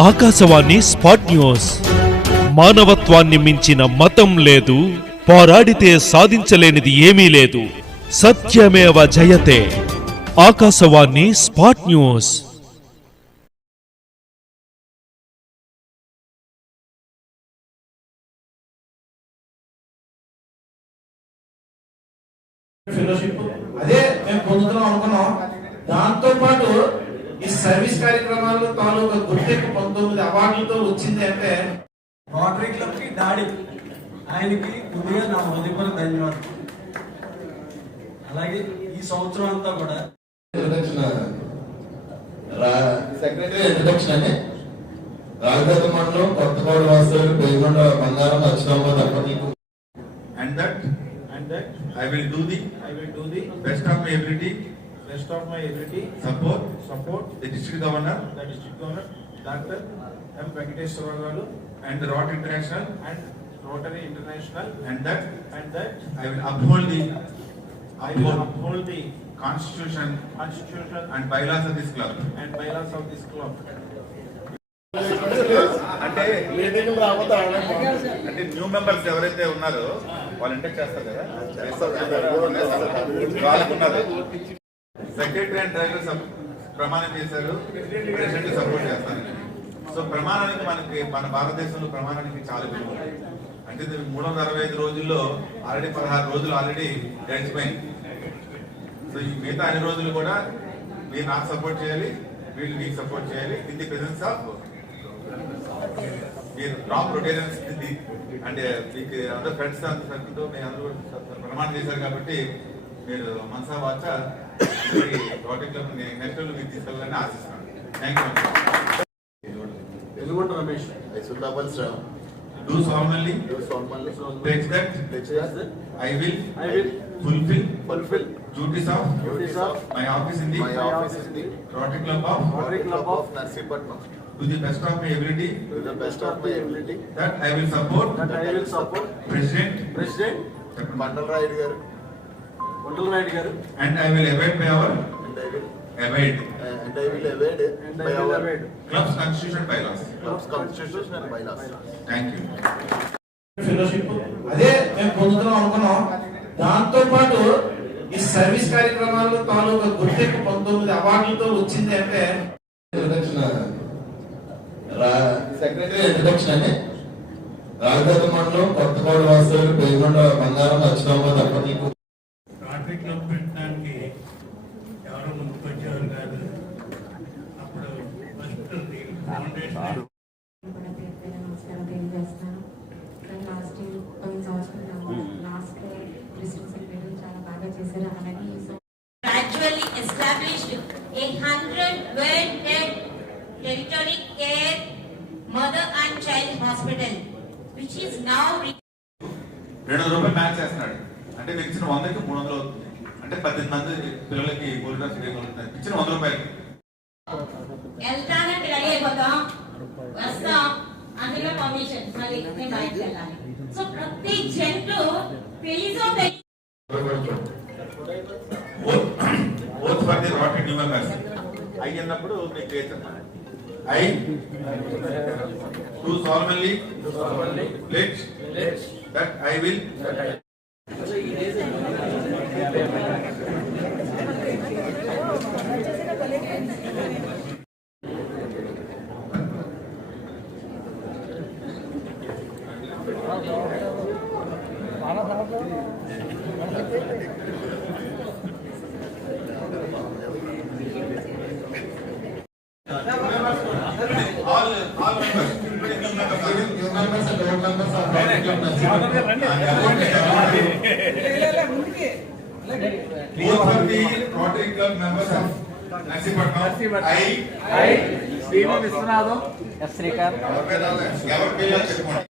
Akashvani spot news. మానవత్వాన్ని మించిన మతం లేదు, పోరాడితే సాధించలేనిది ఏమీ లేదు. సత్యమేవ జయతే. Akashvani spot news. అదే మేము పొందుతున్నాం అనుకున్నాం. దాంతో పాటు ఈ సర్వీస్ కార్యక్రమాల్లో తాలూకా గుర్తింపు 19 అవార్డులతో వచ్చింది అంటే రోటరీ క్లబ్ కి డాడీ ఆయనకి ముందుగా నా హృదయపూర్వక ధన్యవాదాలు. అలాగే ఈ సంవత్సరం అంతా కూడా సెక్రటరీ ఇంట్రడక్షన్ అని రాజధాని మండలం కొత్తగూడ వాసులు పేరుగొండ బంగారం నచ్చమ్మ దంపతికి and that I will do the best of my ability support the district governor Dr. M. Venkateswara Garu and the Rotary International and that I will uphold the constitution and bylaws of this club. అంటే new members ఎవరైతే ఉన్నారో వాళ్ళు intact చేస్తారు కదా, వాళ్ళకున్నారు. Secretary and treasurer ప్రమాణం చేశారు, president support చేస్తారు. So ప్రమాణానికి మన భారతదేశంలో ప్రమాణానికి చాలా విలువ. అంటే 365 రోజుల్లో ఆల్రెడీ 16 రోజులు ఆల్రెడీ గడిచిపోయింది. సో ఈ మిగతా అన్ని రోజులు కూడా మీరు నాకు సపోర్ట్ చేయాలి, వీళ్ళు మీకు సపోర్ట్ చేయాలి. ఇన్ ది ప్రెసెన్స్ ఆఫ్ మీరు టాప్ రొటేరియన్స్ అంటే మీకు అందరూ ఫ్రెండ్స్ అందరితో మీరు అందరూ ప్రమాణం చేశారు కాబట్టి మీరు మనసా వాచ రోటరీ క్లబ్ నెక్స్ట్ మీకు తీసుకెళ్ళాలని ఆశిస్తున్నాను. Thank you. Ramesh Do solemnly pledge that I will fulfill duties of my office in the Rotary Club of Narsipatnam to the best of my ability, that I will support President Mandal Raidu garu and I will abide by our club's constitution and bylaws. Thank you. అదే మేము పొందుతున్నాం అనుకున్నాం. దాంతో పాటు ఈ service కార్యక్రమాల్లో తాలూకా గుర్తింపు 19 అవార్డులతో వచ్చింది అంటే సెక్రటరీ ఇంట్రడక్షన్ అని రాజధాని మండలం కొత్తగూడ వాసులు పేరుగొండ బంగారం నచ్చమ్మ దంపతికి రోటరీ క్లబ్ పెట్టడానికి ఎవరో ముందుకు వచ్చేవారు కాదు. అప్పుడు ఫస్ట్ ఫౌండేషన్ నమస్కారం తెలియజేస్తాను. లాస్ట్ క్రిస్మస్ సెలబ్రేషన్ చాలా బాగా చేశారు. అలాగే gradually established a 100-bedded territory care mother and child hospital which is now ₹200 match చేస్తున్నాడు. అంటే మీరు ఇచ్చిన 100కి 300 అవుతుంది. అంటే 18 మంది పిల్లలకి గోల్డ్ డ్రెస్ వేయగలుగుతారు. ఇచ్చిన ₹100 వెళ్తానంటే రెడీ అయిపోతాం, వస్తాం, అందులో పర్మిషన్ మళ్ళీ నేను బయటకు వెళ్ళాలి. సో ప్రతి జంటు పెళ్లితో oath for the Rotary new members అయ్యన్నప్పుడు మీకు చేస్తాను. I do solemnly pledge that I will all members, new members and old members are Rotary Club Narsipatnam. Both for the Rotary Club members of Narsipatnam, I Srini Viswanatham ఎవరి పేరు చెప్పుకోండి.